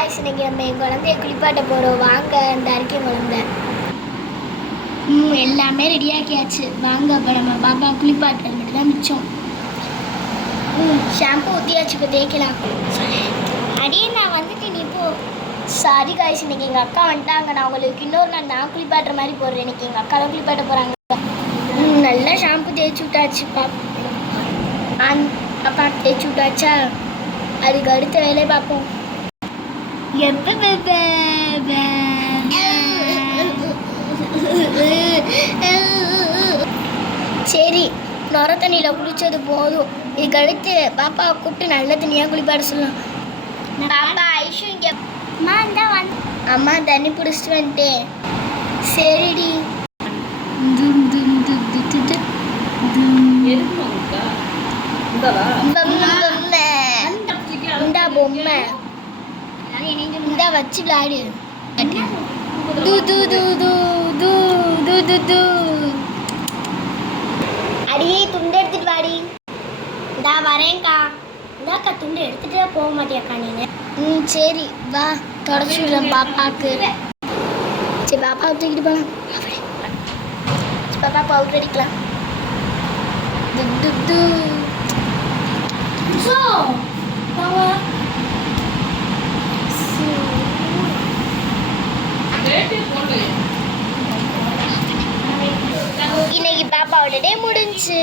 Guys, இன்னைக்கு நம்ம என் குழந்தைய குளிப்பாட்ட போகிறோம். வாங்க, இந்த அறிக்கை குழந்தை. எல்லாமே ரெடியாக்கியாச்சு. வாங்க, அப்போ நம்ம பாப்பா குளிப்பாட்டுறது மட்டும் தான் மிச்சம். ஷாம்பு ஊற்றியாச்சு, இப்போ தேய்க்கலாம். அடியே, நான் வந்துட்டு நீ போ. சாரி காய்ஸ், இன்னைக்கு எங்கள் அக்கா வந்துட்டாங்க. நான் உங்களுக்கு இன்னொரு நாள் நான் குளிப்பாட்டுற மாதிரி போடுறேன். இன்னைக்கு எங்கள் அக்கா தான் குளிப்பாட்ட போகிறாங்க. நல்லா ஷாம்பு தேய்ச்சி விட்டாச்சு அப்பா தேய்ச்சி விட்டாச்சா? அதுக்கு அடுத்த வேலையை பார்ப்போம். சரி, நொர தண்ணியில் குளித்தது போதும். இதுக்கு அடுத்து பாப்பாவை கூப்பிட்டு நல்ல தண்ணியாக குளிப்பாட சொல்லலாம். பாப்பா ஐஷு இங்கே அம்மா தண்ணி பிடிச்சிட்டு வந்துட்டேன். சரிடி. இந்த பொம்மை இந்த வச்சு விளையாடு. அடியே, துண்டு எடுத்துட்டு வாடி. இந்தா வரேன்க்கா. இந்தாக்கா, துண்டு எடுத்துட்டே போக மாட்டியாக்கா நீங்க? சரி வா, தொடச்சு விடுறேன் பாப்பாவுக்கு. சரி, பாப்பாவை தூக்கிட்டு போகலாம். பாப்பா பவுடர் அடிக்கலாம். இன்னைக்கு பாப்பாவோட டே முடிஞ்சு.